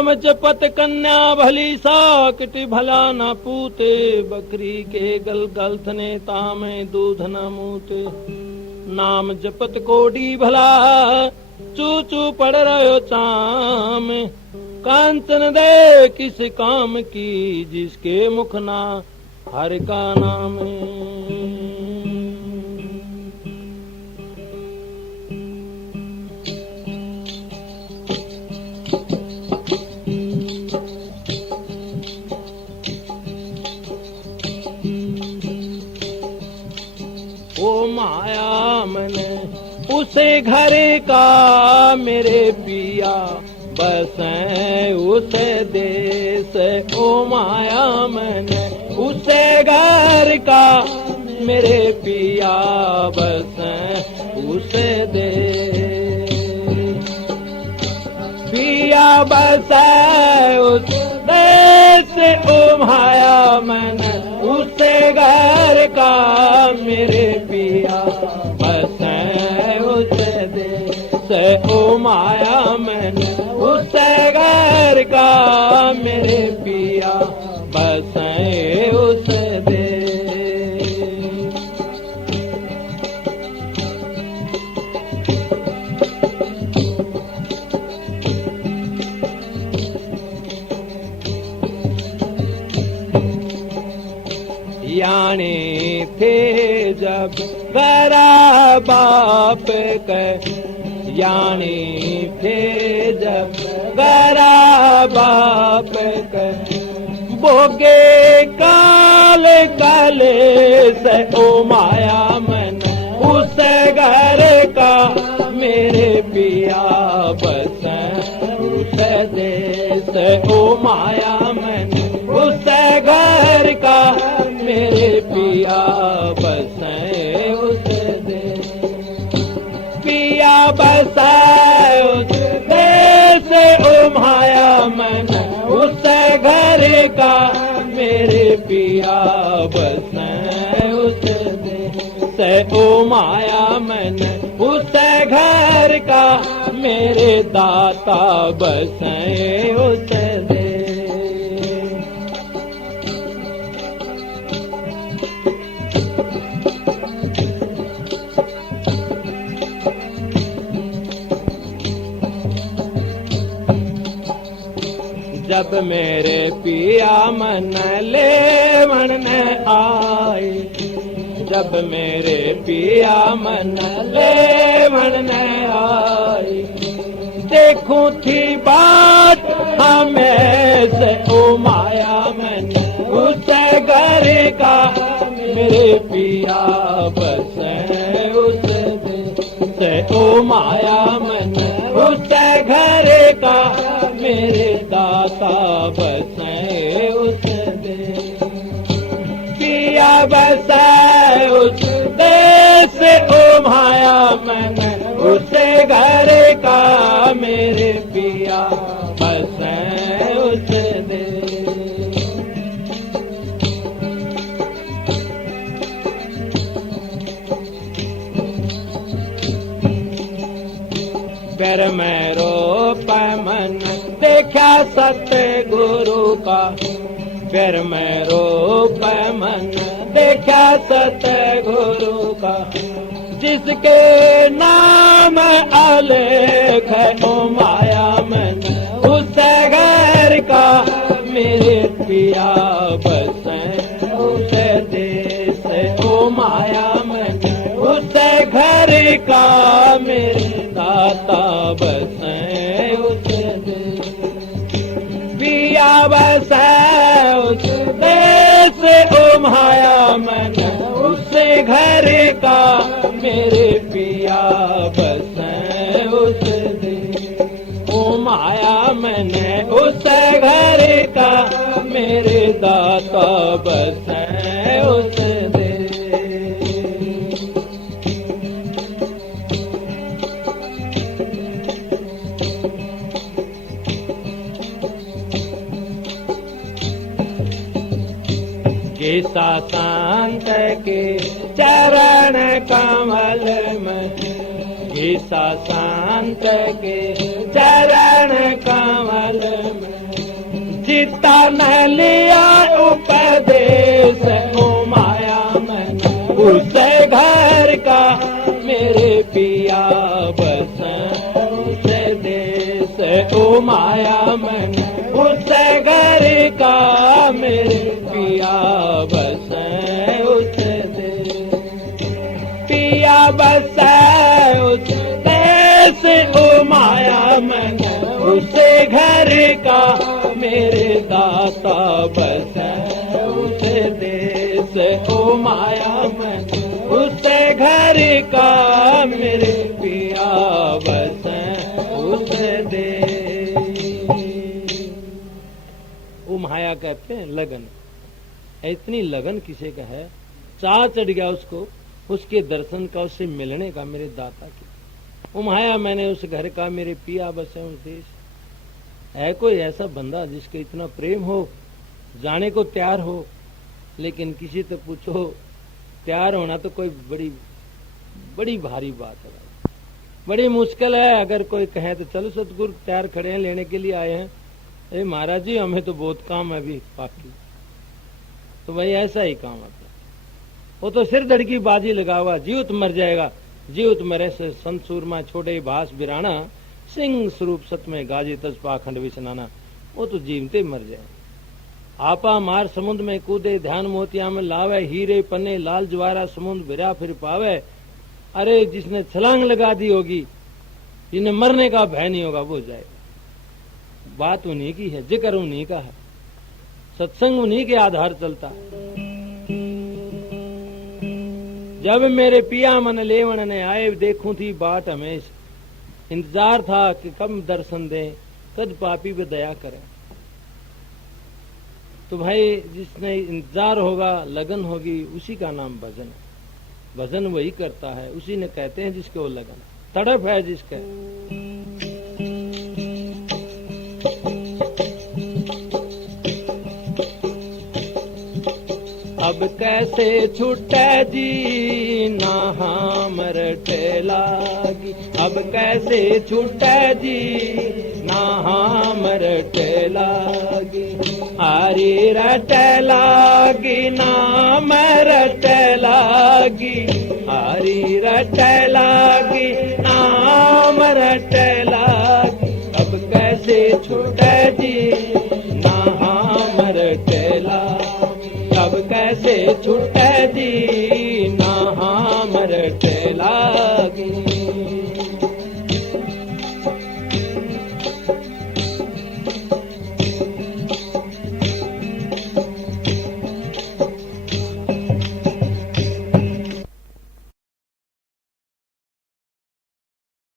नाम जपत कन्या भली साकट भला न पूते, बकरी के गल गलथने तामे दूध न मूते। नाम जपत कोडी भला चू चू पड़ रहो चाम, कांचन दे किस काम की जिसके मुख ना हर का नाम। ओ माया मने उसे घर का मेरे पिया बसें उसे देश। ओ माया मने उसे घर का मेरे पिया बसें उसे देश। पिया बसे उस देश। ओ माया मने उसे घर का मेरे पिया बसें उसे देश। ओ माया मैंने उसे घर का मेरे पिया बसें उसे देश। यानी थे जब गरा बाप के, यानी थे जब गरा बाप के, बोगे काले काले से। ओ माया मन उसे घर का मेरे पिया बसें उसे देश। ओ माया मन उसे घर का मेरे पिया बसें उसे देश। पिया बसाए उस देश। ओ माया मन उसे घर का मेरे पिया बसें उसे देश। ओ माया मन उसे घर का मेरे दाता बसें उसे देश। जब मेरे पिया मन ले मन आए, जब मेरे पिया मन ले मन आए, देखूं थी बात हमें से। ओ माया मन उसे घर का मेरे पिया बसें उसे देश। ओ माया मन उसे घर का मेरे दाता बसें उसे देश। पिया बसे उस देश। ओ माया मन उसे घर का मेरे पिया बसें उसे देश। फिर मेरो पैमन देखा सत्य गुरु का, फिर मेरो पैमन देखा सत्य गुरु का, जिसके नाम आलेख है। ओ माया मन उसे घर का मेरे पिया बसें उसे देश। ओ माया मन उसे घर का मेरे दाता बसें उसे देश। पिया बसे उस देश। ओ माया मन उसे घर का मेरे पिया बसें उसे देश। ओ माया मन उसे घर का मेरे दाता बसें उसे देश। गीता शांत के चरण कमल में, गीता शांत के चरण कमल में, जिता न लिया उपदेश ओ माया मैंने उसे घर का मेरे पिया बस उसे देश ओ माया मैंने उसे घर का मेरे पिया बस उसे देश पिया बस उसे देश ओ माया मैंने उसे घर का मेरे दाता बस उसे देश ओ माया मैंने उसे घर का मेरे पिया बस उसे देश। वो माया कहते हैं लगन। इतनी लगन किसी का है, चाह चढ़ गया उसको उसके दर्शन का, उससे मिलने का, मेरे दाता की। वो माया मैंने उस घर का मेरे पिया बस उस देश। है कोई ऐसा बंदा जिसके इतना प्रेम हो, जाने को तैयार हो, लेकिन किसी से पूछो तैयार होना तो कोई बड़ी बड़ी भारी बात है, बड़ी मुश्किल है। अगर कोई कहे तो चलो सतगुरु तैयार खड़े हैं, लेने के लिए आए हैं, अरे महाराज जी हमें तो बहुत काम है अभी बाकी। तो भाई ऐसा ही काम आता, वो तो सिर धड़की बाजी लगा हुआ, जीवित मर जाएगा, जीवित मरे से संत सूरमा छोड़े भास बिराना, सिंह स्वरूप सत में गाजी तज पाखंड विचनाना। वो तो जीवते मर जाए। आपा मार समुद्र में कूदे, ध्यान मोतिया में लावे, हीरे पन्ने लाल ज्वारा समुद्र भिरा फिर पावे। अरे जिसने छलांग लगा दी होगी, जिन्हें मरने का भय नहीं होगा, वो जाएगा। बात उन्हीं की है, जिक्र उन्हीं का है, सत्संग उन्हीं के आधार चलता है। जब मेरे पिया मन लेवन ने आए, देखूं थी बाट हमेशा, इंतजार था कि कब दर्शन दें, कद पापी पे दया करें। तो भाई जिसने इंतजार होगा, लगन होगी, उसी का नाम भजन है। भजन वही करता है, उसी ने कहते हैं जिसके वो लगन, तड़प है जिसके। अब कैसे छूटे जी ना हमर टेलागी, अब कैसे छूटे जी ना हमर टेलागी। हरी रटलागी नाम रटलागी, हरी रटलागी नाम रटलागी। अब कैसे छूटे जी